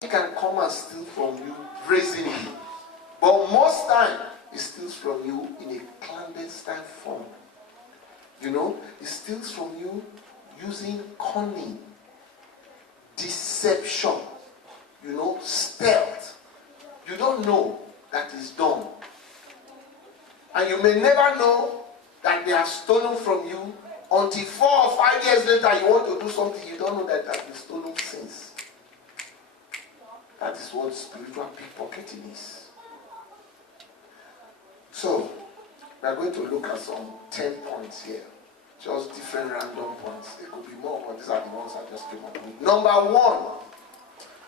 he can come and steal from you brazenly. But most time, he steals from you in a clandestine form. You know, he steals from you using cunning, deception, you know, stealth. You don't know that it's done. And you may never know that they have stolen from you until 4 or 5 years later you want to do something, you don't know that has been stolen since. That is what spiritual pickpocketing is. So, we are going to look at some 10 points here. Just different random points. There could be more, but these are the ones I just came up with. Number 1,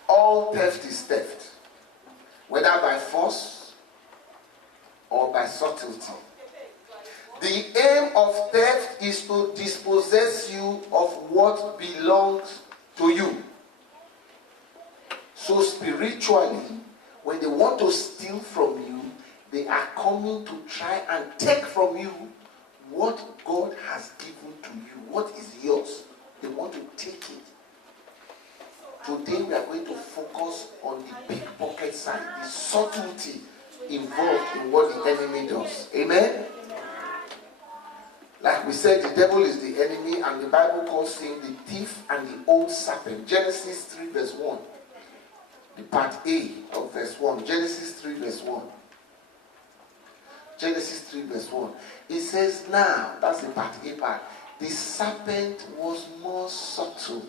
all theft is theft. Whether by force or by subtlety. The aim of theft is to dispossess you of what belongs to you. So spiritually, when they want to steal from you, they are coming to try and take from you what God has given to you, what is yours. They want to take it. Today we are going to focus on the pickpocket side, the subtlety involved in what the enemy does. Amen? Like we said, the devil is the enemy, and the Bible calls him the thief and the old serpent. Genesis 3 verse 1. The part A of verse 1. Genesis 3 verse 1. Genesis 3 verse 1. It says, now, that's the part A part. The serpent was more subtle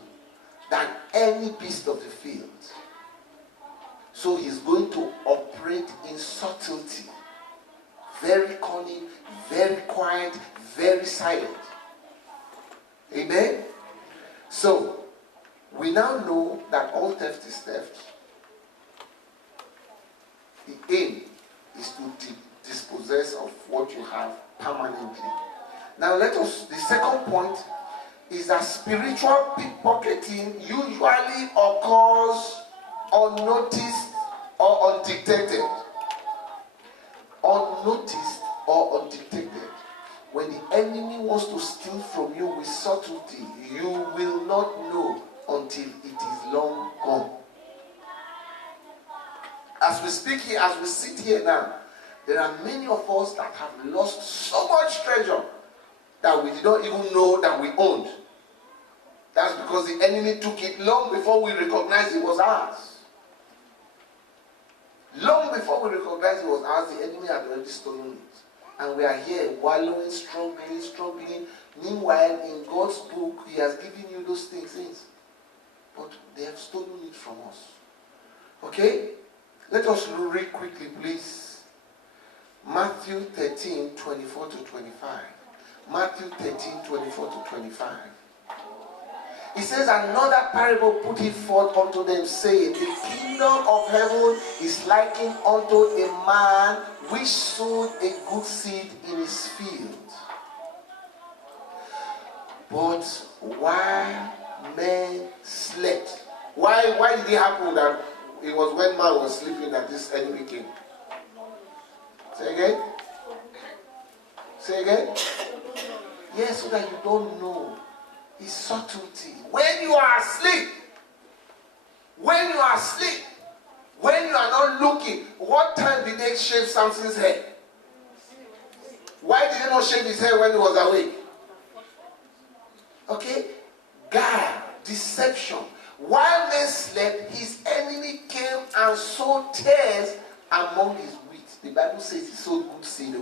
than any beast of the field. So he's going to operate in subtlety. Very cunning, very quiet, very silent. Amen? So, we now know that all theft is theft. The aim is to dispossess of what you have permanently. Now the second point is that spiritual pickpocketing usually occurs unnoticed or undetected. Unnoticed or undetected. When the enemy wants to steal from you with subtlety, you will not know until it is long gone. As we speak here, as we sit here now, there are many of us that have lost so much treasure that we did not even know that we owned. That's because the enemy took it long before we recognized it was ours. Long before we recognized it was ours, the enemy had already stolen it. And we are here wallowing, struggling. Meanwhile, in God's book, He has given you those things. But they have stolen it from us. Okay? Let us read quickly, please. Matthew 13, 24 to 25. Matthew 13, 24 to 25. He says, another parable put he forth unto them, saying, the kingdom of heaven is likened unto a man which sowed a good seed in his field. But while men slept. Why did it happen that it was when man was sleeping that this enemy came? Say again? Say again? Yes, so that you don't know his subtlety. When you are asleep, when you are not looking, what time did they shave Samson's hair? Why did they not shave his hair when he was awake? Okay? Guile, deception. While men slept, his enemy came and sowed tares among his wheat. The Bible says he sowed good seed.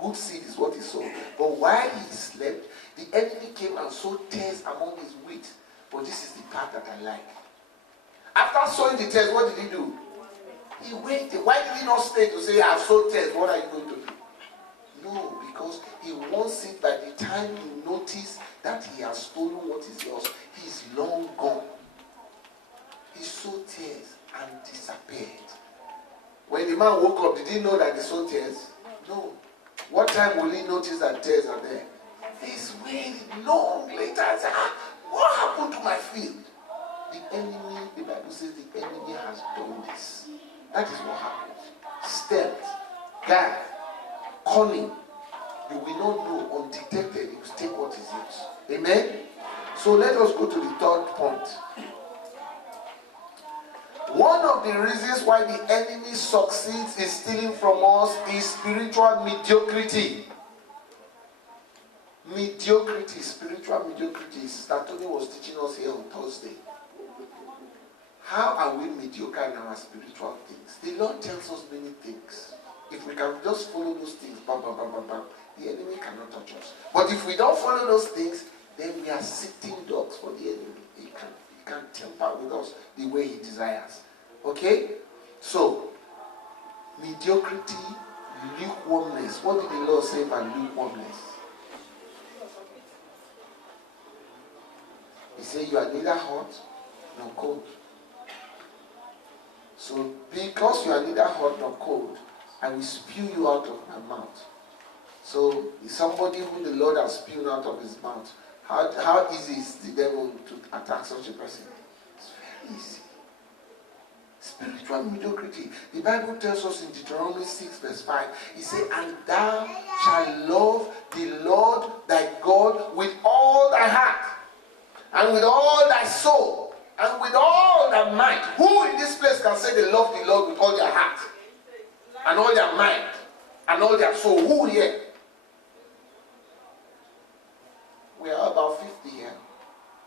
Good seed is what he sowed. But while he slept, the enemy came and sowed tares among his wheat. But this is the part that I like. After sowing the tares, what did he do? He waited. Why did he not stay to say, I have sowed tares, what are you going to do? No, because he wants it by the time you notice that he has stolen what is yours, he is long gone. He sowed tares and disappeared. When the man woke up, did he know that he sowed tares? No. What time will he notice that tares are there? He's waiting long later and said, what happened to my field? The enemy, the Bible says the enemy has done this. That is what happens. Stealth, guile, cunning. You will not know undetected. You will take what is yours. Amen? So let us go to the third point. One of the reasons why the enemy succeeds in stealing from us is spiritual mediocrity. Spiritual mediocrity. Sister Tony was teaching us here on Thursday. How are we mediocre in our spiritual things? The Lord tells us many things. If we can just follow those things, bam, bam, bam, bam, bam, the enemy cannot touch us. But if we don't follow those things, then we are sitting dogs for the enemy. He can tamper with us the way he desires. Okay? So, mediocrity, lukewarmness. What did the Lord say about lukewarmness? He said you are neither hot nor cold. So, because you are neither hot nor cold, I will spew you out of my mouth. So, somebody who the Lord has spewed out of his mouth, how easy is the devil to attack such a person? It's very easy. Spiritual mediocrity. The Bible tells us in Deuteronomy 6 verse 5, it says, and thou shalt love the Lord thy God with all thy heart, and with all thy soul, and with all thy might. Who in this place can say they love the Lord with all their heart, and all their mind, and all their soul? Who here? We are about 50 here.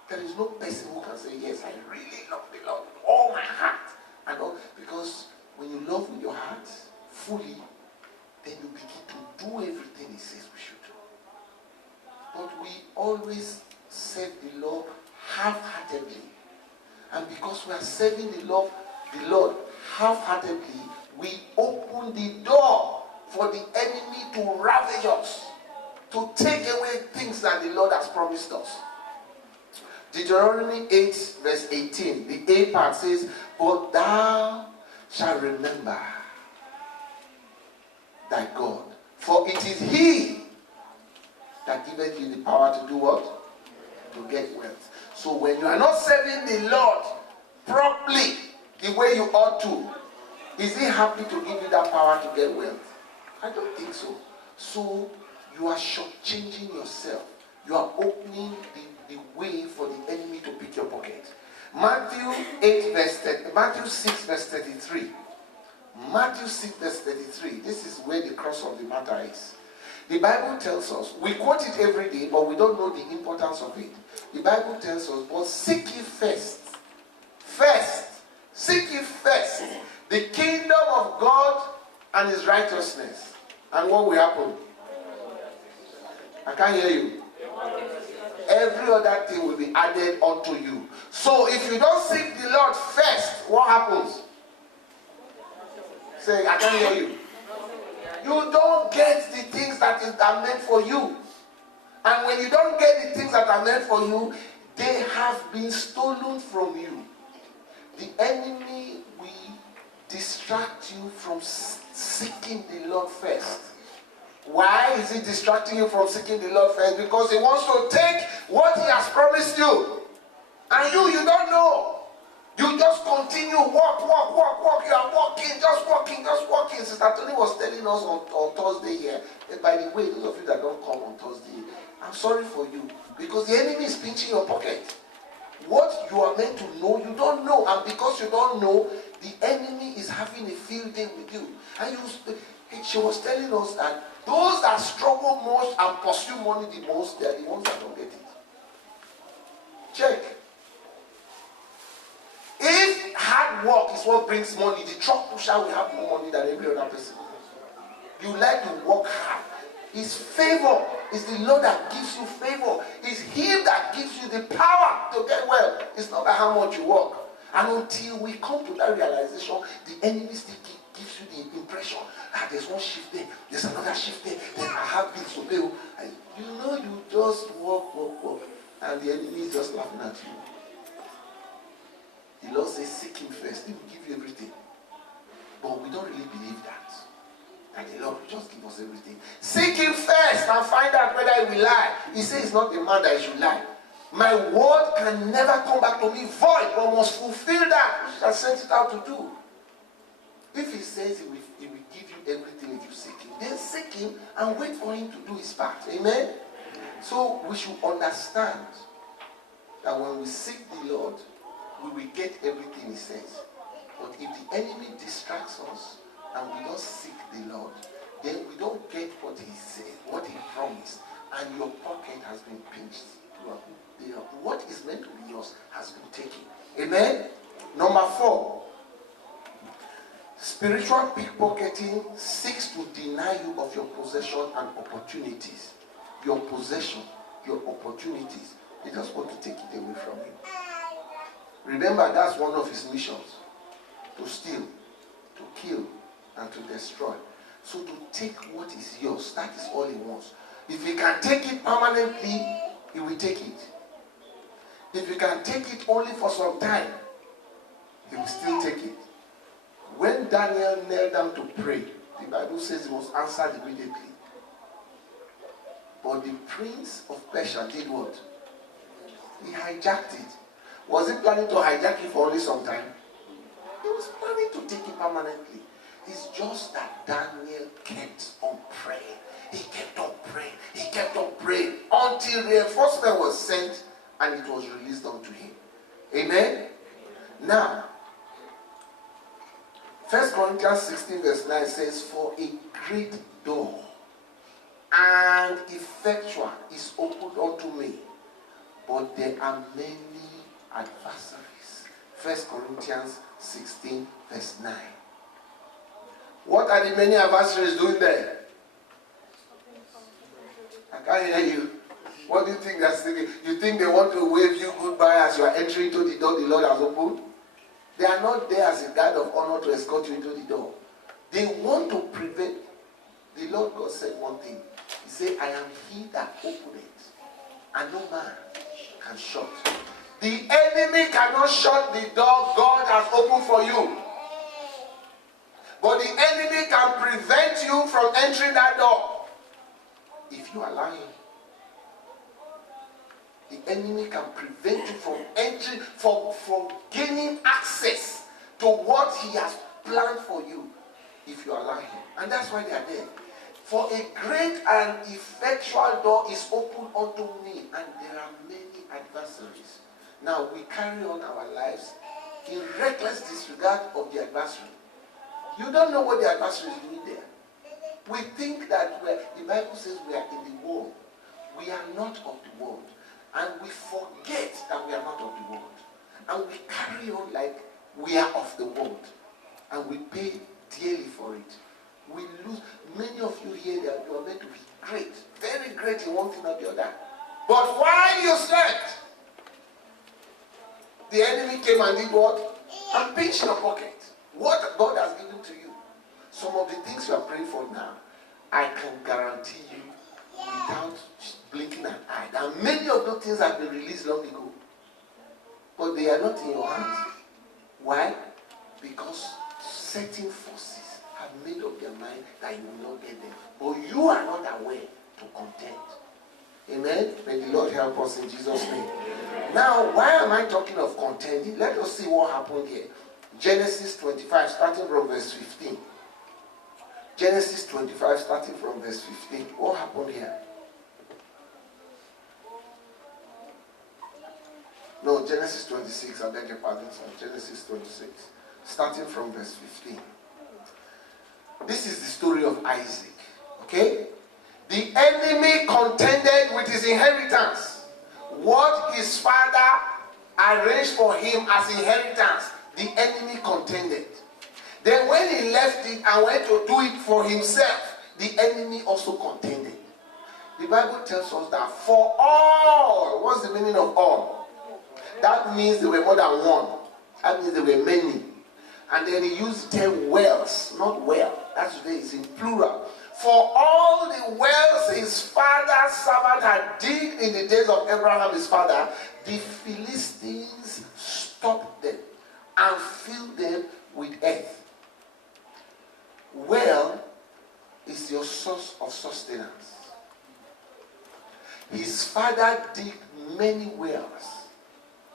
There is no person who can say, yes, I really love the Lord with all my heart. And all, because when you love with your heart fully, then you begin to do everything he says we should do. But we always serve the Lord half-heartedly. And because we are serving the Lord half-heartedly, we open the door for the enemy to ravage us, to take away things that the Lord has promised us. Deuteronomy 8 verse 18, the A part says, but thou shalt remember thy God, for it is he that giveth you the power to do what? To get wealth. So when you are not serving the Lord properly, the way you ought to, is he happy to give you that power to get wealth? I don't think so. So you are shortchanging yourself. You are opening the way for the enemy to pick your pocket. Matthew 6 verse 33. Matthew 6 verse 33. This is where the cross of the matter is. The Bible tells us, we quote it every day, but we don't know the importance of it. The Bible tells us, but seek ye seek ye first the kingdom of God and his righteousness. And what will happen? I can't hear you. Every other thing will be added unto you. So if you don't seek the Lord first, what happens? Say, I can't hear you. You don't get the things that are meant for you. And when you don't get the things that are meant for you, they have been stolen from you. The enemy will distract you from seeking the Lord first. Why is he distracting you from seeking the Lord first? Because he wants to take what he has promised you. And you don't know. You just continue, walk. You are just walking. Sister Tony was telling us on Thursday here. And by the way, those of you that don't come on Thursday, I'm sorry for you. Because the enemy is pinching your pocket. What you are meant to know, you don't know. And because you don't know, the enemy is having a field day with you. And she was telling us that those that struggle most and pursue money the most, they are the ones that don't get it. Check. If hard work is what brings money, the truck pusher will have more money than every other person. You like to work hard. It's favor. It's the Lord that gives you favor. It's him that gives you the power to get well. It's not about how much you work. And until we come to that realization, the enemy still gives you the impression that there's one shift there, there's another shift there, then I have bills to pay. And you just work, and the enemy is just laughing at you. The Lord says, seek him first. He will give you everything. But we don't really believe that. And the Lord will just give us everything. Seek him first and find out whether he will lie. He says it's not a man that he should lie. My word can never come back to me void, but must fulfill that which I sent it out to do. If he says he will give you everything if you seek him, then seek him and wait for him to do his part. Amen? So we should understand that when we seek the Lord, we will get everything he says. enemy distracts us and we don't seek the Lord, then we don't get what he said, what he promised, and your pocket has been pinched. What is meant to be yours has been taken. Amen? Number 4, spiritual pickpocketing seeks to deny you of your possession and opportunities. Your possession, your opportunities. They just want to take it away from you. Remember, that's one of his missions. To steal, to kill, and to destroy. So to take what is yours, that is all he wants. If he can take it permanently, he will take it. If he can take it only for some time, he will still take it. When Daniel knelt down to pray, the Bible says he was answered immediately. But the prince of Persia did what? He hijacked it. Was he planning to hijack it for only some time? He was planning to take it permanently. It's just that Daniel kept on praying. He kept on praying. He kept on praying until reinforcement was sent and it was released unto him. Amen? Now, 1 Corinthians 16 verse 9 says, for a great door and effectual is opened unto me, but there are many adversaries. 1 Corinthians 16 verse 9. What are the many adversaries doing there? I can't hear you. What do you think they're saying? You think they want to wave you goodbye as you are entering to the door the Lord has opened? They are not there as a guard of honor to escort you into the door. They want to prevent. The Lord God said one thing. He said, I am he that opened it, and no man can shut. The enemy cannot shut the door God has opened for you. But the enemy can prevent you from entering that door if you allow him. The enemy can prevent you from entering, from gaining access to what he has planned for you if you allow him. And that's why they are there. For a great and effectual door is opened unto me, and there are many adversaries. Now we carry on our lives in reckless disregard of the adversary. You don't know what the adversary is doing there. We think that the Bible says we are in the world. We are not of the world. And we forget that we are not of the world. And we carry on like we are of the world. And we pay dearly for it. We lose. Many of you here, you are meant to be great. Very great in one thing or the other. But while you slept, the enemy came and did what? And pinched your pocket. What God has given to you. Some of the things you are praying for now, I can guarantee you without blinking an eye. Now many of those things have been released long ago. But they are not in your hands. Why? Because certain forces have made up their mind that you will not get them. But you are not aware to contend. Amen? May the Lord help us in Jesus' name. Now, why am I talking of contending? Let us see what happened here. Genesis 25, starting from verse 15. Genesis 25, starting from verse 15. What happened here? No, Genesis 26, I beg your pardon. Genesis 26, starting from verse 15. This is the story of Isaac. Okay? The enemy contended with his inheritance. What his father arranged for him as inheritance, the enemy contended. Then when he left it and went to do it for himself, the enemy also contended. The Bible tells us that for all, what's the meaning of all? That means there were more than one. That means there were many. And then he used the term wells, not well. That's today it's in plural. For all the wells his father's servant had digged in the days of Abraham his father, the Philistines stopped them and filled them with earth. Well is your source of sustenance. His father digged many wells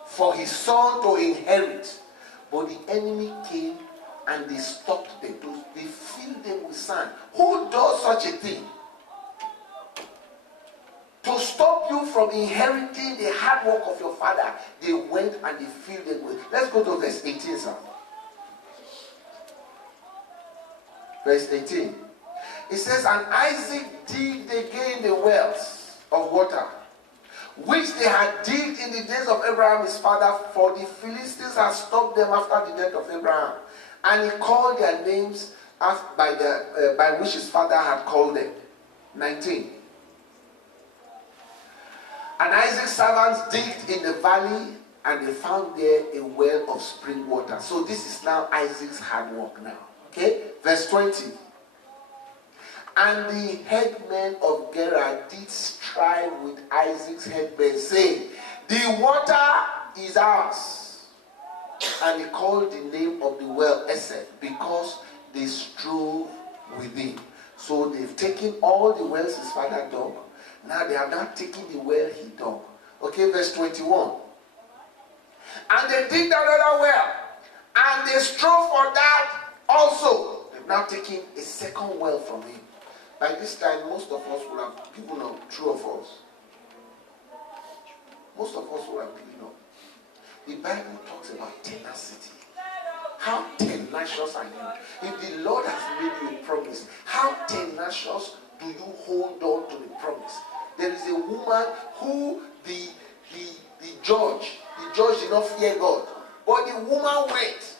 for his son to inherit, but the enemy came and they stopped them. They filled them with sand. Who does such a thing? To stop you from inheriting the hard work of your father, they went and they filled them with. Let's go to verse 18, sir. Verse 18. It says, and Isaac digged again the wells of water, which they had digged in the days of Abraham his father, for the Philistines had stopped them after the death of Abraham. And he called their names by which his father had called them. 19. And Isaac's servants digged in the valley, and they found there a well of spring water. So this is now Isaac's hard work now. Okay? Verse 20. And the headmen of Gerar did strive with Isaac's headmen, saying, the water is ours. And he called the name of the well Esek, because they strove with him. So they've taken all the wells his father dug. Now they are not taking the well he dug. Okay, verse 21. And they digged another well, and they strove for that also. They've now taken a second well from him. By this time, most of us would have given up. True of us. Most of us would have given up. The Bible talks about tenacity. How tenacious are you? If the Lord has made you a promise, how tenacious do you hold on to the promise? There is a woman who the judge did not fear God. But the woman went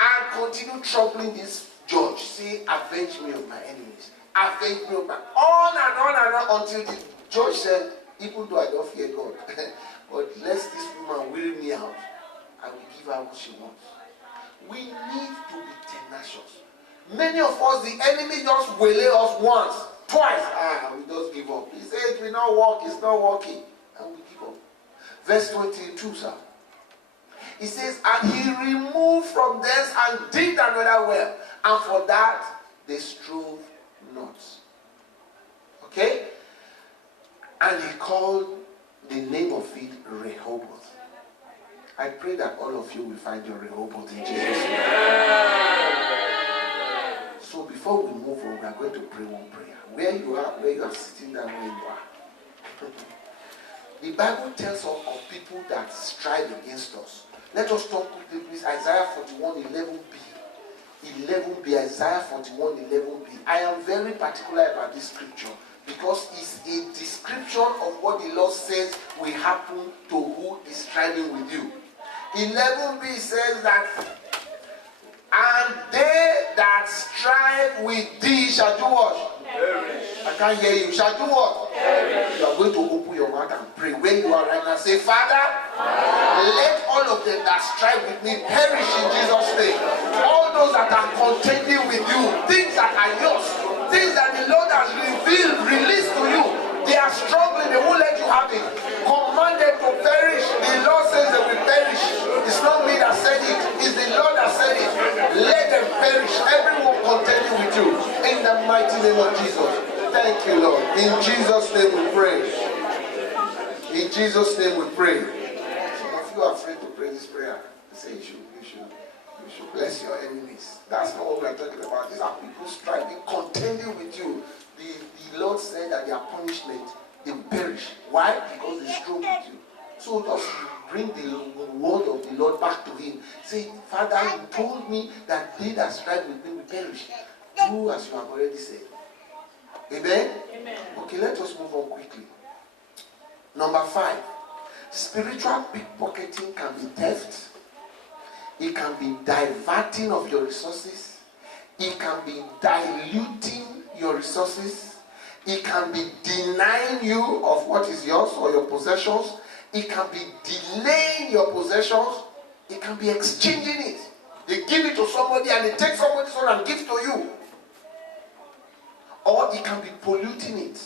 and continued troubling this judge, saying, avenge me of my enemies. Avenge me of my... On and on and on until the judge said, even though I don't fear God, but lest this woman weary me out, I will give her what she wants. We need to be tenacious. Many of us, the enemy just waylay us once, twice, we just give up. He says it will not work, it's not working, and we give up. Verse 22, sir. He says, and he removed from thence and digged another well, and for that they strove not. Okay? And he called the name of it Rehoboth. I pray that all of you will find your Rehoboth in Jesus' name. So before we move on, we are going to pray one prayer. Where you are sitting down, where you are. The Bible tells us of people that strive against us. Let us talk quickly, please. Isaiah 41, 11b. 11b, Isaiah 41, 11b. I am very particular about this scripture because it's a description of what the Lord says will happen to who is striving with you. 11b says that, and they that strive with thee shall do what? Perish. I can't hear you. Shall do what? Perish. You are going to open your mouth and pray. Where you are right now, say, Father, let all of them that strive with me perish in Jesus' name. All those that are contending with you, things that are yours, things that the Lord has revealed, released to you, they are struggling, they won't let you have it. Commanded to perish. The Lord says they will perish. It's not me that said it, it's the Lord that said it. Let them perish. Everyone contending with you. In the mighty name of Jesus. Thank you, Lord. In Jesus' name we pray. In Jesus' name we pray. Some of you are afraid to pray this prayer. I say you should bless your enemies. That's not what we are talking about. These are people striving, contending with you. The Lord said that their punishment, they will perish. Why? Because they strove with you. So just bring the word of the Lord back to him. Say, Father, you told me that they that strive with me will perish. Do as you have already said. Amen? Amen. Okay, let us move on quickly. Number 5. Spiritual pickpocketing can be theft. It can be diverting of your resources. It can be diluting your resources. It can be denying you of what is yours or your possessions. It can be delaying your possessions. It can be exchanging it. They give it to somebody and they take somebody's own and give it to you. Or it can be polluting it.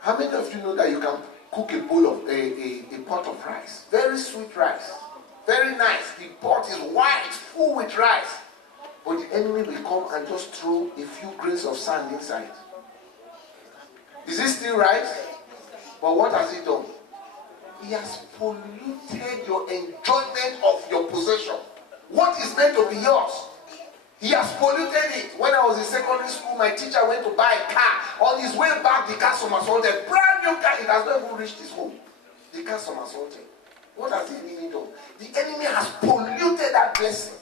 How many of you know that you can cook a bowl of a pot of rice? Very sweet rice. Very nice. The pot is white, full with rice. But the enemy will come and just throw a few grains of sand inside. Is it still rice? But what has he done? He has polluted your enjoyment of your possession. What is meant to be yours? He has polluted it. When I was in secondary school, my teacher went to buy a car. On his way back, the car somersaulted. Brand new car. It has not even reached his home. The car somersaulted. What has the enemy done? The enemy has polluted that blessing.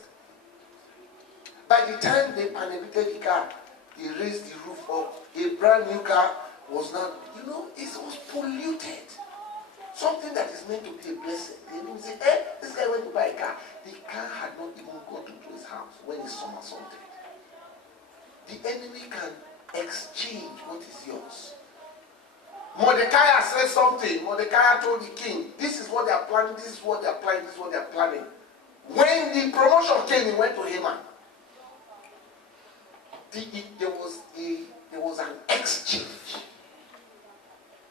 and evicted the car. They raised the roof up. A brand new car was not, it was polluted. Something that is meant to be a blessing. They didn't say, this guy went to buy a car. The car had not even gotten to his house when he somersaulted. The enemy can exchange what is yours. Mordecai said something. Mordecai told the king, this is what they are planning, this is what they are planning, this is what they are planning. When the promotion came, he went to Haman. There was an exchange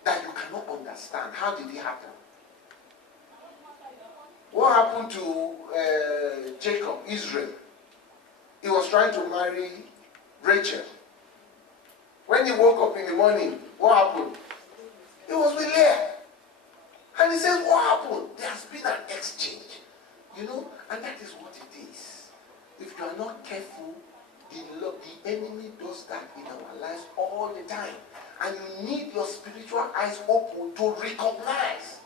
that you cannot understand. How did it happen? What happened to Jacob, Israel? He was trying to marry Rachel. When he woke up in the morning, what happened? He was with Leah. And he says, what happened? There has been an exchange. And that is what it is. If you are not careful, the enemy does that in our lives all the time. And you need your spiritual eyes open to recognize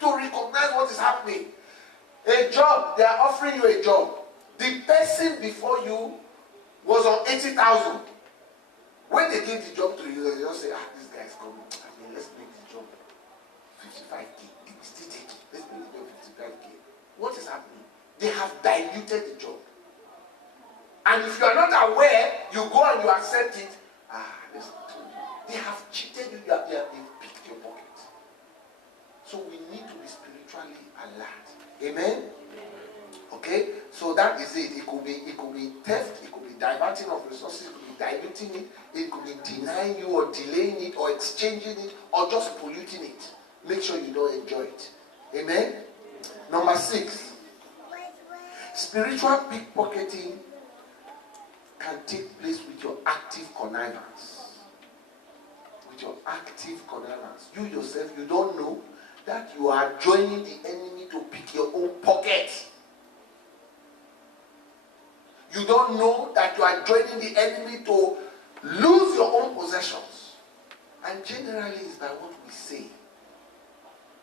what is happening. A job, they are offering you a job. The person before you was on 80,000. When they give the job to you, they just say, this guy is coming. Let's make the job 55K. Let's make the job 55K. What is happening? They have diluted the job. And if you are not aware, you go and you accept it. They have cheated you. They've picked your pocket. So we need to be spiritually alert. Amen? Okay? So that is it. It could be theft. It could be diverting of resources. It could be diluting it. It could be denying you or delaying it or exchanging it or just polluting it. Make sure you don't enjoy it. Amen? Number 6. Spiritual pickpocketing can take place with your active connivance. With your active connivance. You yourself, you don't know that you are joining the enemy to pick your own pocket. You don't know that you are joining the enemy to lose your own possessions. And generally it's by what we say.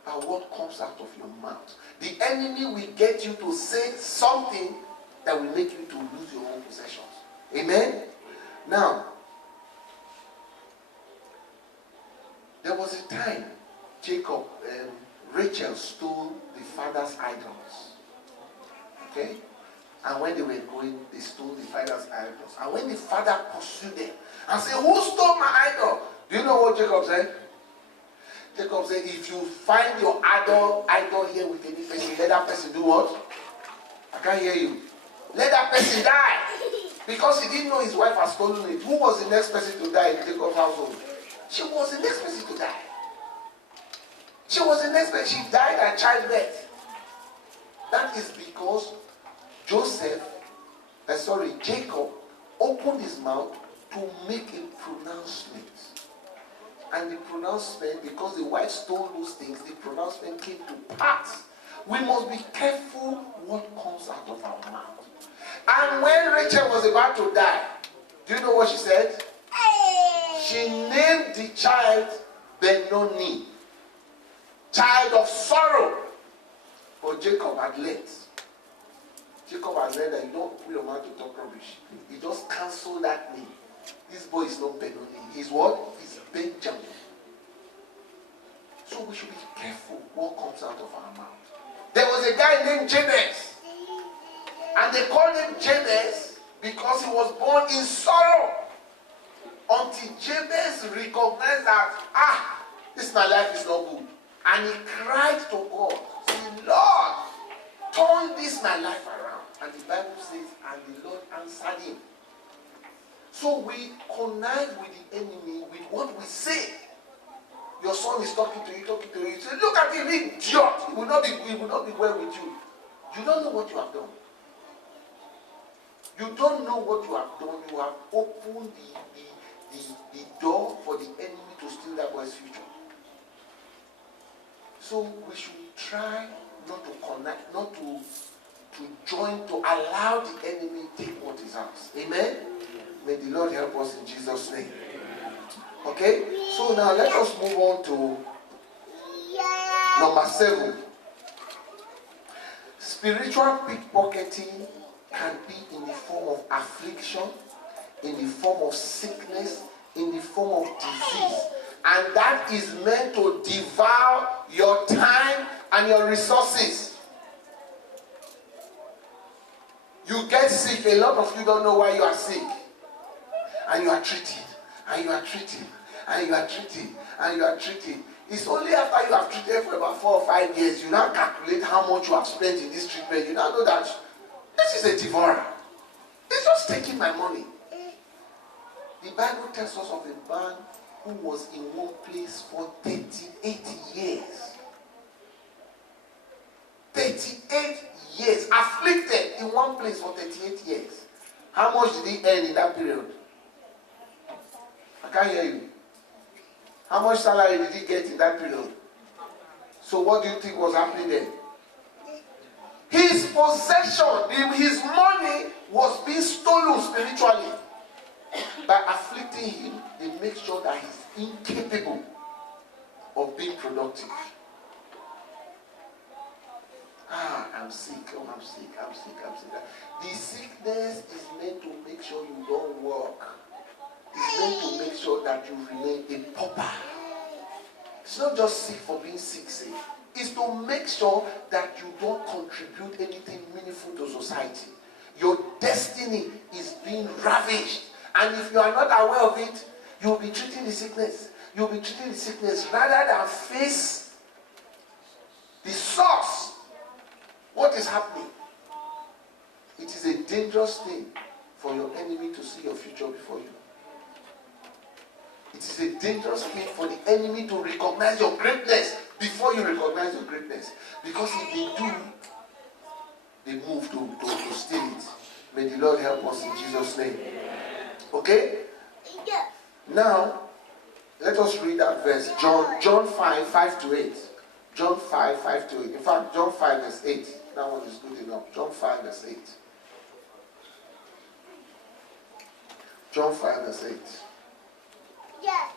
By what comes out of your mouth. The enemy will get you to say something that will make you to lose your own possessions. Amen? Now, there was a time Rachel stole the father's idols. Okay? And when they were going, they stole the father's idols. And when the father pursued them and said, who stole my idol? Do you know what Jacob said? Jacob said, if you find your idol here with any person, let that person do what? I can't hear you. Let that person die. Because he didn't know his wife had stolen it. Who was the next person to die in Jacob's household? She was the next person to die. She was the next person. She died at childbirth. That is because Jacob opened his mouth to make a pronouncement. And the pronouncement, because the wife stole those things, the pronouncement came to pass. We must be careful what comes out of our mouth. And when Rachel was about to die, do you know what she said? She named the child Benoni, child of sorrow. But Jacob had learned. Jacob had learned that you don't put your mouth to talk rubbish. He just cancelled that name. This boy is not Benoni. He's what? He's Benjamin. So we should be careful what comes out of our mouth. There was a guy named Jabez. And they called him Jabez because he was born in sorrow. Until Jabez recognized that, my life is not good. And he cried to God, saying, Lord, turn this my life around. And the Bible says, and the Lord answered him. So we connive with the enemy with what we say. Your son is talking to you. You say, look at him, idiot. He will not be well with you. You don't know what you have done. You don't know what you have done. You have opened the door for the enemy to steal that boy's future. So we should try not to connect, not to join, to allow the enemy take what is ours. Amen? May the Lord help us in Jesus' name. Okay? So now let us move on to number 7. Spiritual pickpocketing can be in the form of affliction in the form of sickness, in the form of disease. And that is meant to devour your time and your resources. You get sick, a lot of you don't know why you are sick. And you are treated, and you are treated, and you are treated, and you are treated. It's only after you have treated for about 4 or 5 years, you now calculate how much you have spent in this treatment. You now know that this is a devourer. It's just taking my money. The Bible tells us of a man who was in one place for 38 years. 38 years. Afflicted in one place for 38 years. How much did he earn in that period? I can't hear you. How much salary did he get in that period? So what do you think was happening there? His possession, his money was being stolen spiritually. By afflicting him, they make sure that he's incapable of being productive. I'm sick. Oh, I'm sick. I'm sick. I'm sick. The sickness is meant to make sure you don't work. It's meant to make sure that you remain a pauper. It's not just sick for being sick. It's to make sure that you don't contribute anything meaningful to society. Your destiny is being ravished. And if you are not aware of it, you will be treating the sickness. You will be treating the sickness rather than face the source. What is happening? It is a dangerous thing for your enemy to see your future before you. It is a dangerous thing for the enemy to recognize your greatness before you recognize your greatness. Because if they do, they move to steal it. May the Lord help us in Jesus' name. Okay? Now, let us read that verse. John 5, 5 to 8. John 5, 5 to 8. In fact, John 5, verse 8. That one is good enough. John 5, verse 8. John 5, verse 8. Yeah.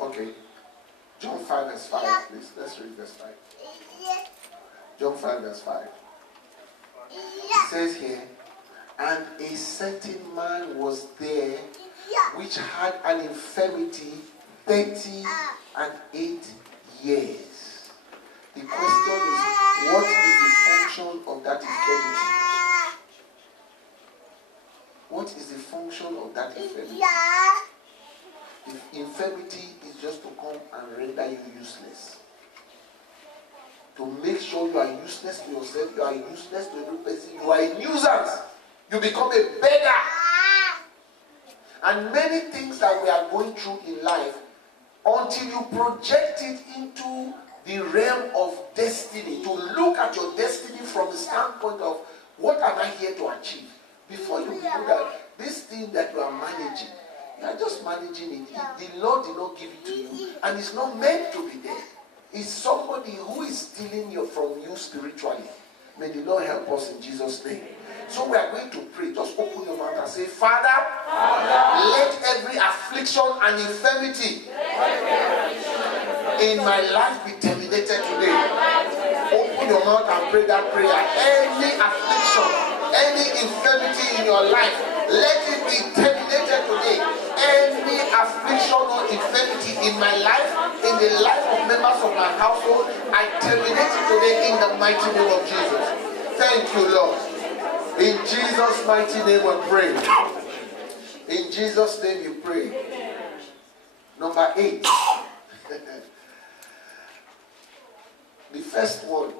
Okay. John 5, verse 5, please. Let's read verse 5. John 5, verse 5. It says here, and a certain man was there which had an infirmity 38 years. The question is, what is the function of that infirmity? What is the function of that infirmity? The infirmity is just to come and render you useless. To make sure you are useless to yourself, you are useless to every person, you are a nuisance. You become a beggar. And many things that we are going through in life, until you project it into the realm of destiny, to look at your destiny from the standpoint of what am I here to achieve, before you look at this thing that you are managing, you are just managing it. The Lord did not give it to you, and it's not meant to be there. It's somebody who is stealing from you spiritually. May the Lord help us in Jesus' name. So we are going to pray. Just open your mouth and say, Father, let every affliction and infirmity in my life be terminated today. Open your mouth and pray that prayer. Any affliction, any infirmity in your life, let it be terminated today. Any affliction or infirmity in my life, in the life of members of my household, I terminate it today in the mighty name of Jesus. Thank you, Lord. In Jesus' mighty name we pray. In Jesus' name you pray. Number 8. The first one,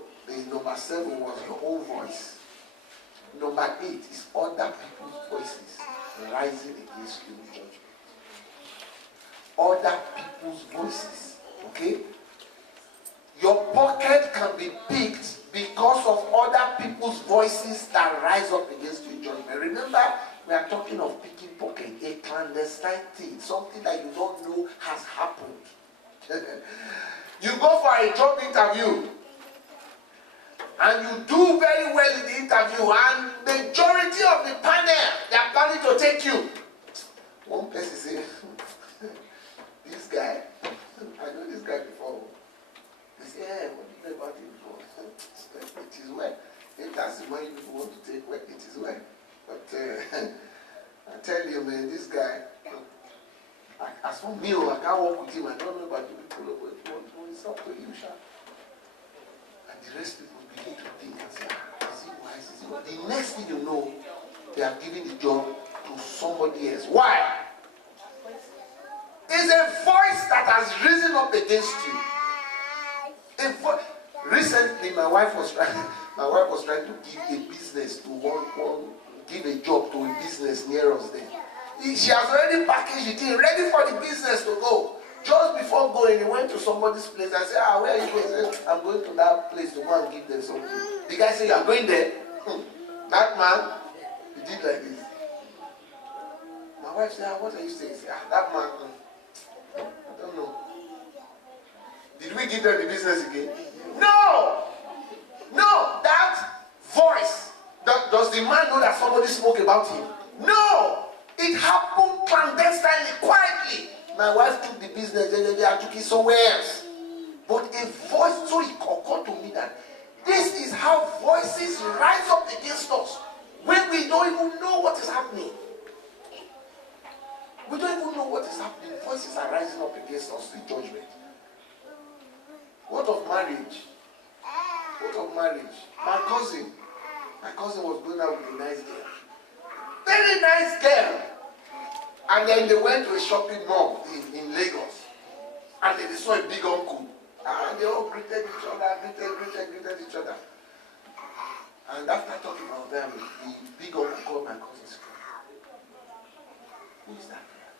number 7 was your own voice. Number 8 is other people's voices rising against you in judgment. Other people's voices. Okay? Your pocket can be picked because of other people's voices that rise up against you in judgment. Remember, we are talking of picking pocket, a clandestine thing, something that you don't know has happened. You go for a job interview, and you do very well in the interview, and majority of the panel, they are planning to take you. One person says, this guy, I know this guy before. They say, hey, what do you know about him? for me, I can't work with him. I don't know about you people, but it's up to you, Sha. And the rest people begin to think and say, is he wise? Is he wise? The next thing you know, they are giving the job to somebody else. Why? It's a voice that has risen up against you. Recently, my wife was trying to give a business to give a job to a business near us there. She has already packaged it in, ready for the business to go. Just before going, he went to somebody's place and said, where are you going? Said, I'm going to that place to go and give them something. The guy said, you are going there? That man, he did like this. My wife said, what are you saying? Said, that man, I don't know. Did we give them the business again? No! No! That voice, does the man know that somebody spoke about him? No! It happened clandestinely, quietly. My wife took the business, I took it somewhere else. But a voice, so it occurred to me that this is how voices rise up against us when we don't even know what is happening. We don't even know what is happening. Voices are rising up against us in judgment. What of marriage? What of marriage? My cousin was going out with a nice girl. Very nice girl. And then they went to a shopping mall in Lagos. And then they saw a big uncle. And they all greeted each other, greeted each other. And after talking about them, the big uncle called my cousin's friend. Who is that girl?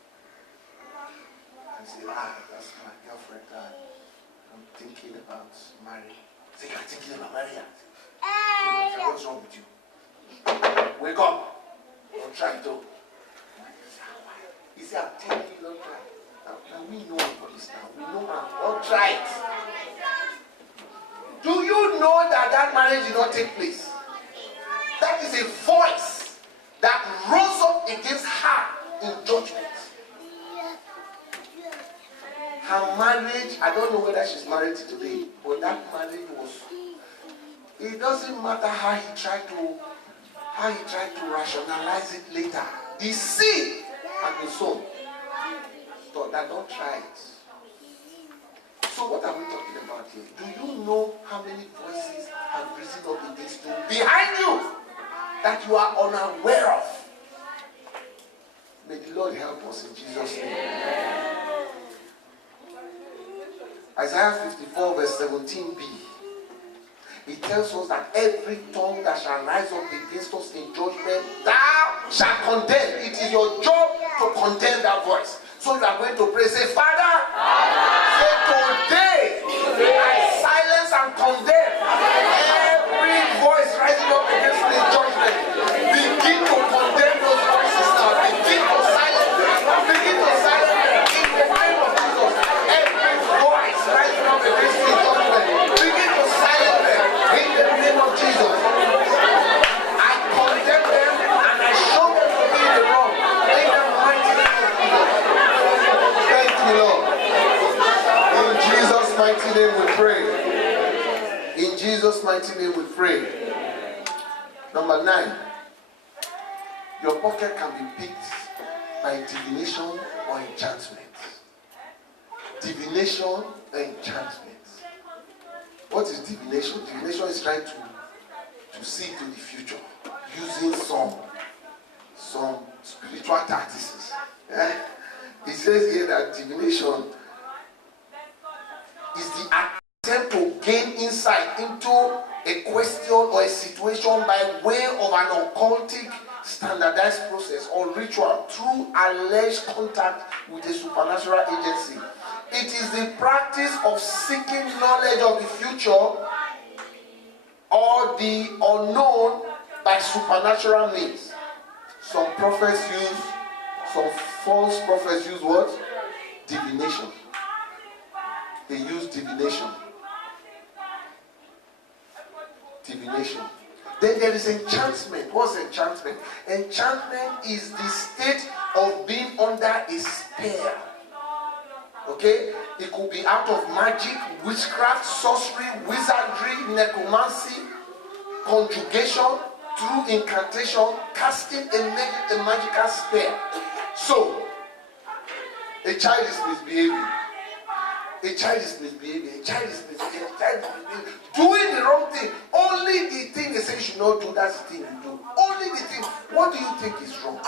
And he said, that's my girlfriend. I'm thinking about marrying. I said, you're thinking about marrying? So, what's wrong with you? Wake up. Don't try to. He said, I'm telling you, don't try. Now we know what is now. We know how. Don't try it. Do you know that marriage did not take place? That is a voice that rose up against her in judgment. Her marriage, I don't know whether she's married today, but that marriage was, it doesn't matter how he tried to rationalize it later. The seed had been sown. So that don't try it. So what are we talking about here? Do you know how many voices have risen up against you behind you that you are unaware of? May the Lord help us in Jesus' name. Isaiah 54 verse 17b. It tells us that every tongue that shall rise up against us in judgment, thou shalt condemn. It is your job to condemn that voice. So you are going to pray, say, Father, say today, I silence and condemn every voice rising up against me in judgment. Begin to condemn those voices now. Begin to silence them. Begin to silence them in the name of Jesus. Every voice rising up against me in judgment. Begin to silence them in the name of Jesus. I condemn them and I show them to be in the wrong. In the mighty name of Jesus. Thank you, Lord. In Jesus' mighty name we pray. In Jesus' mighty name we pray. Number 9. Your pocket can be picked by divination or enchantment. Divination or enchantment. What is divination? Divination is trying to see to the future using some spiritual tactics. It says here that divination is the attempt to gain insight into a question or a situation by way of an occultic standardized process or ritual through alleged contact with a supernatural agency. It is the practice of seeking knowledge of the future or the unknown by supernatural means. Some false prophets use what? Divination. They use divination. Divination. Then there is enchantment. What's enchantment? Enchantment is the state of being under a spell. Okay? It could be out of magic, witchcraft, sorcery, wizardry, necromancy, conjugation, through incantation, casting a magical spell. So, A child is misbehaving. A child is misbehaving. A child is misbehaving. A child is misbehaving. Doing the wrong thing. Only the thing they say you should not do, that's the thing you do. Only the thing. What do you think is wrong?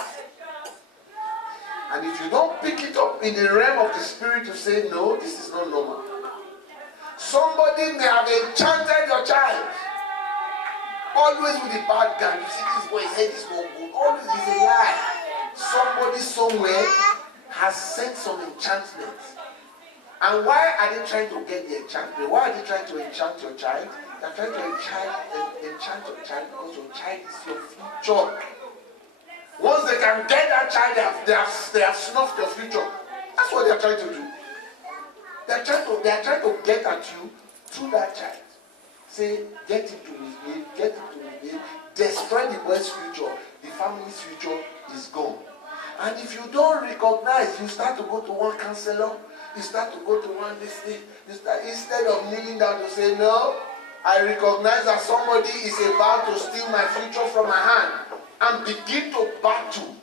And if you don't pick it up in the realm of the spirit to say, no, this is not normal. Somebody may have enchanted your child. Always with the bad guy. You see this boy, his head is not good. Always is a lie. Somebody somewhere has sent some enchantments. And why are they trying to get the enchantment? Why are they trying to enchant your child? They're trying to enchant your child because your child is your future. Once they can get that child, they have snuffed your future. That's what they're trying to do. They're trying to get at you through that child. Say, get him to misbehave, get him to misbehave, destroy the boy's future. The family's future is gone. And if you don't recognize, you start to go to one counselor, you start to go to one this thing. Instead of kneeling down to say, no, I recognize that somebody is about to steal my future from my hand. And begin to battle.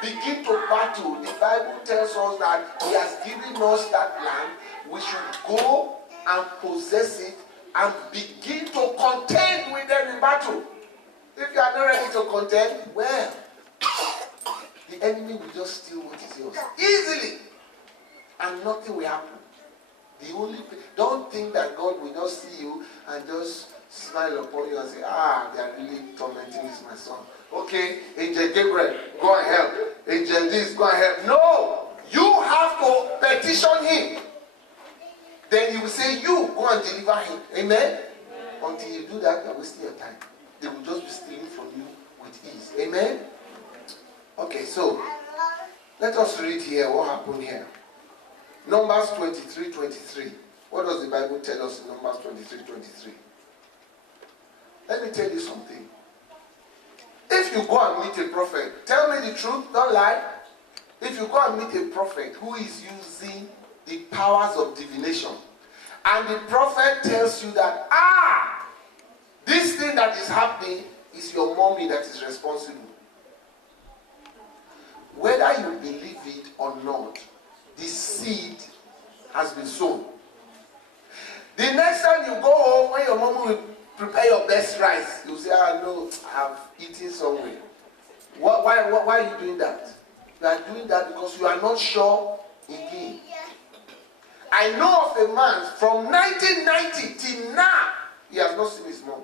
Begin to battle. The Bible tells us that He has given us that land. We should go and possess it and begin to contend with them in battle. If you are not ready to contend, well, the enemy will just steal what is yours easily, and nothing will happen. Don't think that God will just see you and just smile upon you and say, they are really tormenting this, my son. Okay, Angel Gabriel, go and help. Angel this, go and help. No, you have to petition him. Then he will say, you go and deliver him. Amen? Until you do that, you are wasting your time. They will just be stealing from you with ease. Amen? Okay, so let us read here what happened here. Numbers 23:23. What does the Bible tell us in Numbers 23:23? Let me tell you something. If you go and meet a prophet, tell me the truth, don't lie. If you go and meet a prophet who is using the powers of divination, and the prophet tells you that, this thing that is happening is your mommy that is responsible. Whether you believe it or not, the seed has been sown. The next time you go home, when your mom will prepare your best rice, you say, no, I've eaten somewhere. Why are you doing that? You are doing that because you are not sure again. I know of a man from 1990 till now, he has not seen his mom.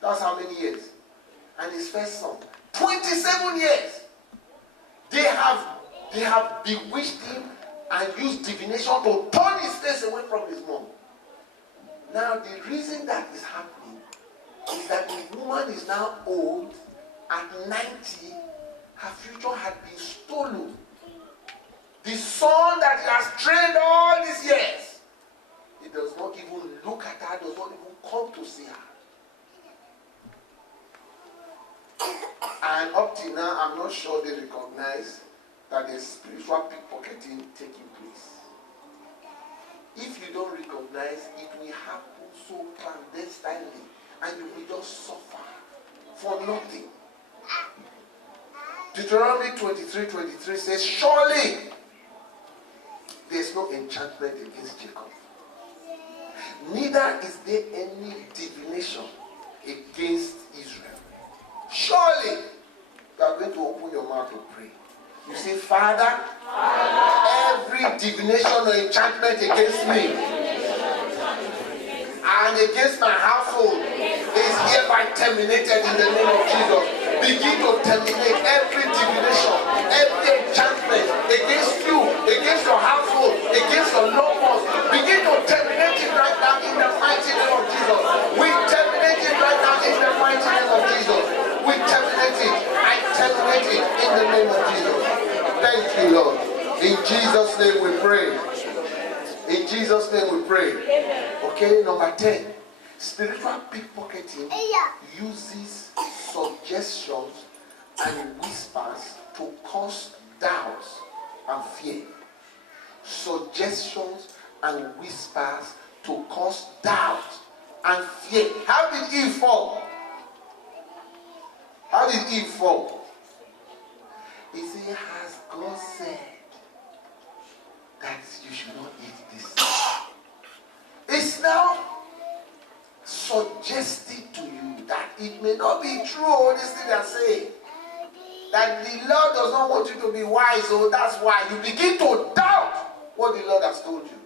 That's how many years? And his first son, 27 years. They have bewitched him and used divination to turn his face away from his mom. Now the reason that is happening is that the woman is now old. At 90, her future had been stolen. The son that he has trained all these years, he does not even look at her, does not even come to see her. And up till now, I'm not sure they recognize that there's spiritual pickpocketing taking place. If you don't recognize, it will happen so clandestinely, and you will just suffer for nothing. Deuteronomy 23:23 says, surely there's no enchantment against Jacob. Neither is there any divination against Israel. Surely you are going to open your mouth to pray. You say, Father, every divination or enchantment against me and against my household is hereby terminated in the name of Jesus. Begin to terminate every divination, every enchantment against you, against your household, against your loved ones. Begin to terminate it right now in the mighty name of Jesus. We terminate it right now in the mighty name of Jesus. We terminate it. I terminate it in the name of Jesus. Thank you, Lord. In Jesus' name we pray. In Jesus' name we pray. Okay, number 10. Spiritual pickpocketing uses suggestions and whispers to cause doubts and fear. Suggestions and whispers to cause doubt and fear. How did Eve fall? How did Eve fall? He said, has God said? you should not eat this. It's now suggested to you that it may not be true, all these things they are saying. That the Lord does not want you to be wise, so that's why you begin to doubt what the Lord has told you.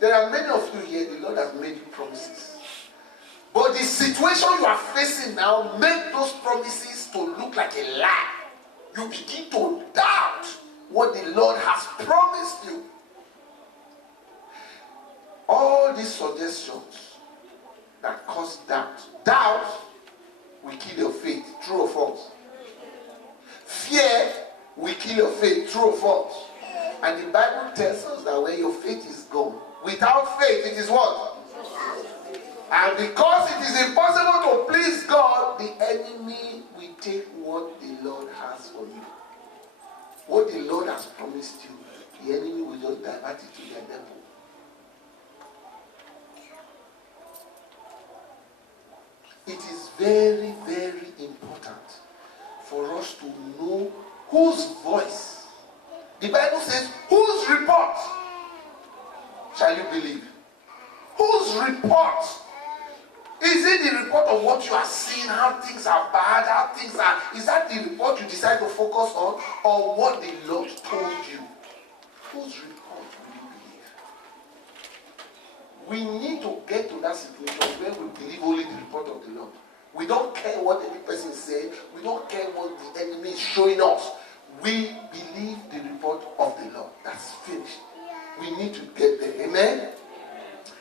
There are many of you here, the Lord has made you promises. But the situation you are facing now make those promises to look like a lie. You begin to doubt what the Lord has promised you. All these suggestions that cause doubt. Doubt will kill your faith. True or false? Fear will kill your faith. True or false? And the Bible tells us that when your faith is gone, without faith it is what? And because it is impossible to please God, the enemy will take what the Lord has for you. What the Lord has promised you, the enemy will just divert it to their devil. It is very, very important for us to know whose voice. The Bible says, whose report shall you believe? Whose report? Is it the report of what you are seeing, how things are bad, how things are... Is that the report you decide to focus on, or what the Lord told you? Whose report will you believe? We need to get to that situation where we believe only the report of the Lord. We don't care what any person is saying. We don't care what the enemy is showing us. We believe the report of the Lord. That's finished. We need to get there. Amen?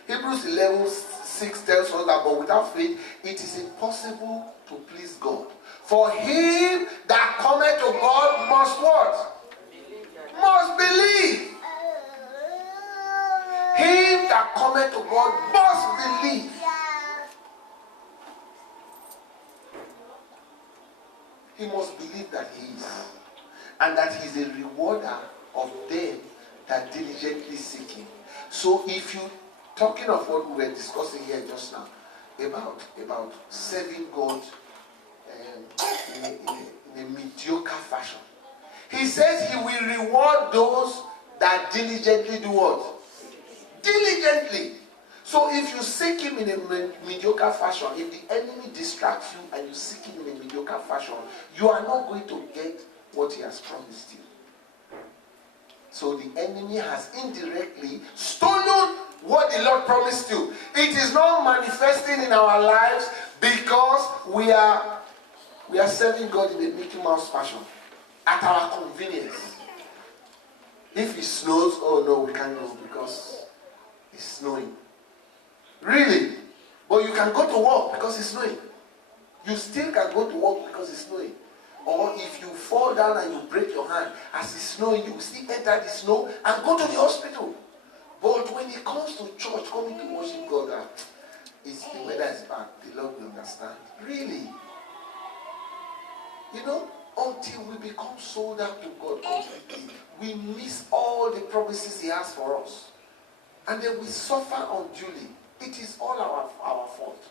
Hebrews 11:6 tells us that, but without faith, it is impossible to please God. For him that cometh to God must what? Must believe. Him that cometh to God must believe. He must believe that he is. And that he is a rewarder of them that diligently seek him. So if you, talking of what we were discussing here just now, about serving God in a mediocre fashion. He says he will reward those that diligently do what? Diligently. So if you seek him in a mediocre fashion, if the enemy distracts you and you seek him in a mediocre fashion, you are not going to get what he has promised you. So the enemy has indirectly stolen what the Lord promised you. It is not manifesting in our lives because we are serving God in a Mickey Mouse fashion at our convenience. If it snows, oh no, we can't go because it's snowing. Really? But you can go to work because it's snowing. You still can go to work because it's snowing. Or if you fall down and you break your hand as it's snowing, you will still enter the snow and go to the hospital. But when it comes to church, coming to worship God, it's the weather is bad. The Lord will understand. Really? You know, until we become sold out to God completely, we miss all the promises he has for us. And then we suffer unduly. It is all our fault.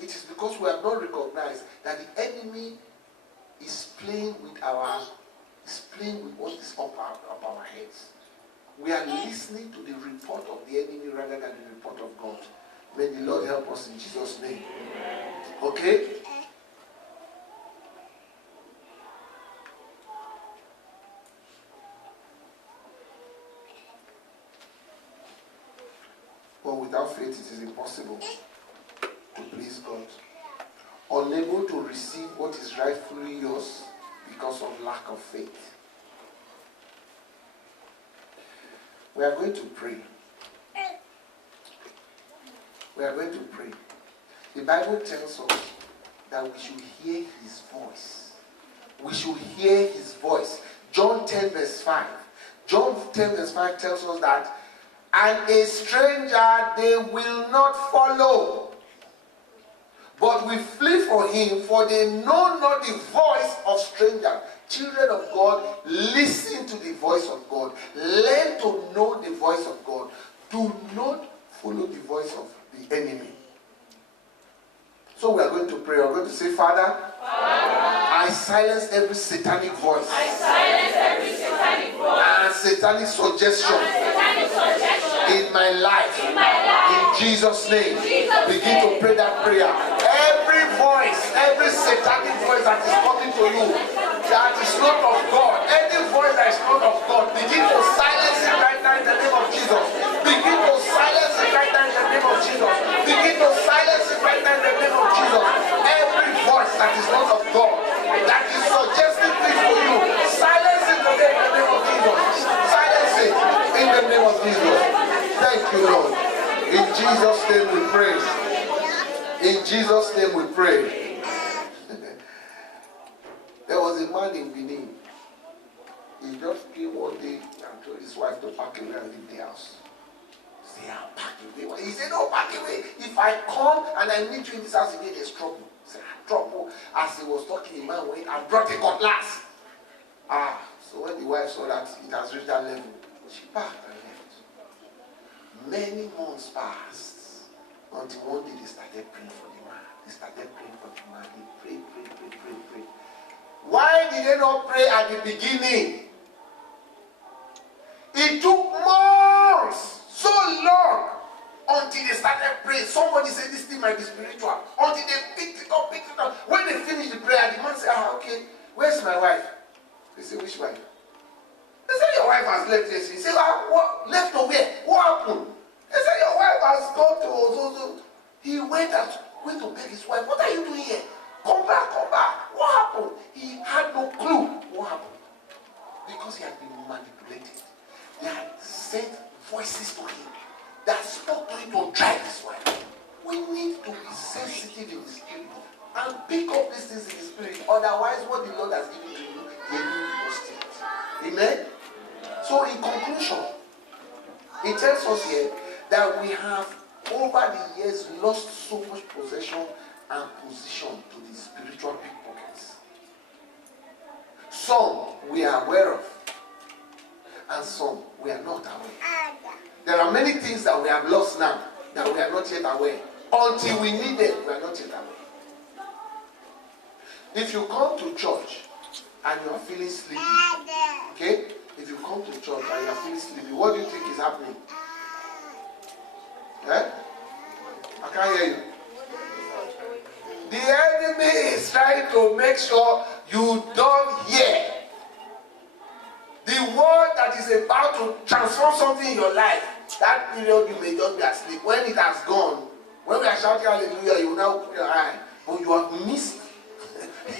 It is because we have not recognized that the enemy is playing with what is up our heads. We are listening to the report of the enemy rather than the report of God. May the Lord help us in Jesus' name. Okay? But without faith it is impossible to please God. Unable to receive what is rightfully yours because of lack of faith. We are going to pray. We are going to pray. The Bible tells us that we should hear his voice. We should hear his voice. John 10 verse 5. John 10 verse 5 tells us that, and a stranger they will not follow, but we flee for him, for they know not the voice of stranger. Children of God, listen to the voice of God. Learn to know the voice of God. Do not follow the voice of the enemy. So we are going to pray. We are going to say, Father, I silence every satanic voice. I silence every satanic voice. And satanic suggestion in my life. In Jesus' name. Begin to pray that prayer. Every voice, every satanic voice that is coming to you, that is not of God, any voice that is not of God, begin to silence it right now in the name of Jesus. Begin to silence it right now in the name of Jesus. Begin to silence it right now in the name of Jesus. Every voice that is not of God, that is suggesting things to you, silence it today in the name of Jesus. Silence it in the name of Jesus. Thank you, Lord. In Jesus' name we pray. In Jesus' name we pray. There was a man in Benin. He just came one day and told his wife to pack away and leave the house. He said, I'm packing away. He said, no, pack away. If I come and I meet you in this house again, there's trouble. He said, trouble. As he was talking, the man went and brought a cutlass. So when the wife saw that it has reached that level, she packed and left. Many months passed until one day they started praying for the man. They started praying for the man. They prayed. Why did they not pray at the beginning? It took months, so long, until they started praying. Somebody said this thing might be spiritual. Until they picked it up. When they finished the prayer, the man said, okay, where's my wife? They said, which wife? They said, your wife has left yesterday. He said, what? Left to where? What happened? They said, your wife has gone to so. He went to beg his wife. What are you doing here? Come back. What happened? He had no clue what happened. Because he had been manipulated. They had sent voices to him that spoke to him to drive his wife. We need to be sensitive in the spirit and pick up these things in the spirit. Otherwise, what the Lord has given to you, you will lost it. Amen? So in conclusion, it tells us here that we have over the years lost so much possession and position to the spiritual pickpockets. Some we are aware of, and some we are not aware. There are many things that we have lost now that we are not yet aware. Until we need them, we are not yet aware. If you come to church and you are feeling sleepy, okay? If you come to church and you are feeling sleepy, what do you think is happening? Eh? I can't hear you. The enemy is trying to make sure you don't hear the word that is about to transform something in your life. That period you may just be asleep. When it has gone, when we are shouting hallelujah, you will now open your eye. But you have missed.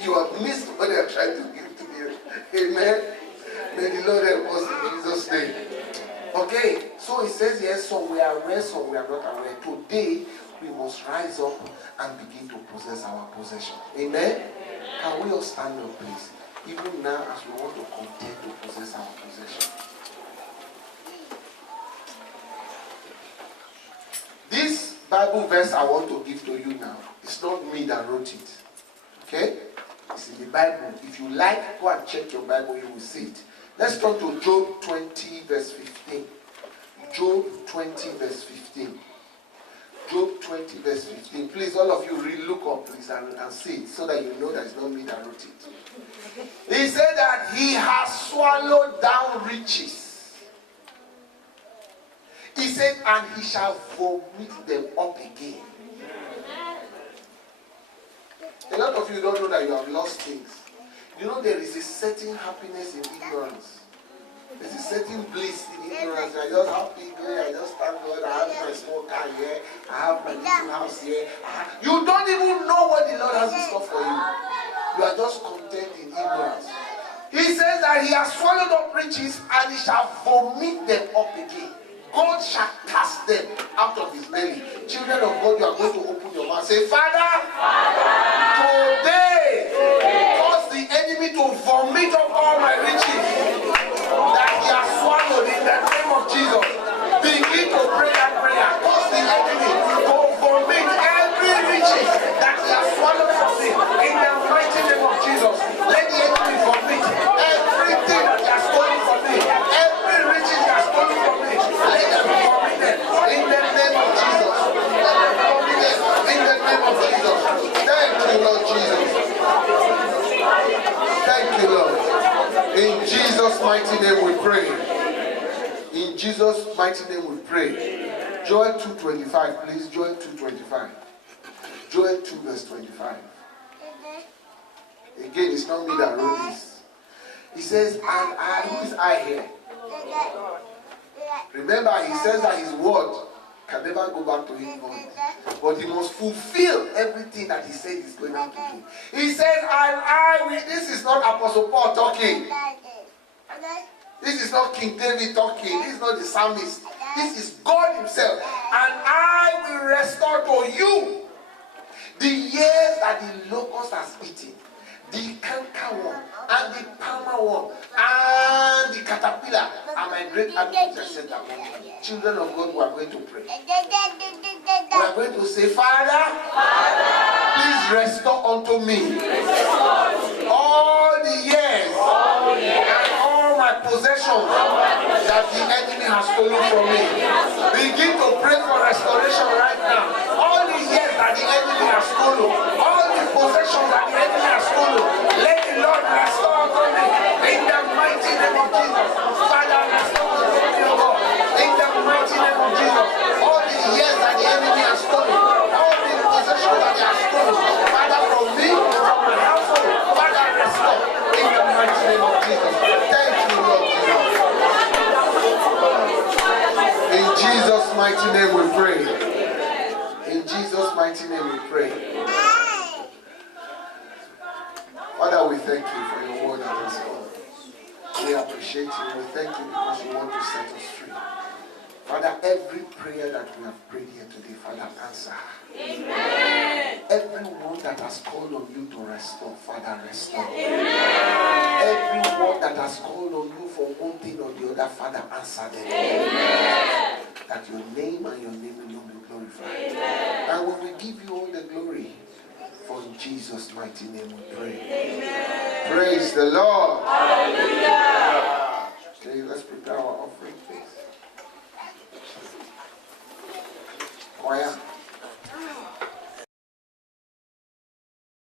You have missed what they are trying to give to you. Amen. May the Lord help us in Jesus' name. Okay, so it says yes, some we are aware, some we are not aware. Today, we must rise up and begin to possess our possession. Amen? Can we all stand up, please? Even now, as we want to continue to possess our possession. This Bible verse I want to give to you now, it's not me that wrote it. Okay? It's in the Bible. If you like, go and check your Bible, you will see it. Let's turn to Job 20, verse 15. Job 20, verse 15. Job 20, verse 15. Please, all of you, look up, please, and see it, so that you know that it's not me that wrote it. He said that he has swallowed down riches. He said, and he shall vomit them up again. A lot of you don't know that you have lost things. You know there is a certain happiness in ignorance. There's a certain bliss in ignorance. I just happy here. I just thank God. I have my small car here. I have my little house here. You don't even know what the Lord has in store for you. You are just content in ignorance. He says that he has swallowed up riches and he shall vomit them up again. God shall cast them out of his belly. Children of God, you are going to open your mouth. Say, Father, today, cause the enemy to vomit up all my riches that he has swallowed in the name of Jesus. Begin to pray that prayer. Cause the enemy to vomit every riches that he has swallowed from me in the mighty name of Jesus. Let the enemy vomit everything that he has stolen from me. Every riches he has stolen from me. Let them vomit them in the name of Jesus. Let them vomit them in the name of Jesus. Jesus' mighty name we pray. Amen. Joel 2:25, please. Joel 2:25. Joel 2 verse 25. Again, it's not me that wrote this. He says, and I, who is I here? Remember, he says that his word can never go back to him void. But he must fulfill everything that he said he's going to do. He says, and I, this is not Apostle Paul talking. This is not King David talking. This is not the psalmist. This is God himself. And I will restore to you the years that the locust has eaten, the cankerworm, and the palmerworm, and the caterpillar, and my great advocate said among you. Children of God, we are going to pray. We are going to say, Father, please restore unto me all the years and all my possessions that the enemy has stolen from me. Begin to pray for restoration right now. All the years that the enemy has stolen, all the possessions that the enemy has stolen, let the Lord restore unto me in the mighty name of Jesus. Father, restore unto me, O God, in the mighty name of Jesus. All the years that the enemy has stolen, all the possessions that he has stolen, Father, from me, from my household, Father, restore in the mighty name of Jesus. Thank you, Lord Jesus. In Jesus' mighty name we pray. In Jesus' mighty name we pray. Father, we thank you for your word and this word. We appreciate you. We thank you because you want to set us free. Father, every prayer that we have prayed here today, Father, answer. Amen. Everyone that has called on you to restore, Father, restore. Amen. Everyone that has called on you for one thing or the other, Father, answer them. Amen. That your name and your name alone be glorified. Amen. And when we give you all the glory, for in Jesus' mighty name we pray. Amen. Praise the Lord. Hallelujah. Okay, let's prepare.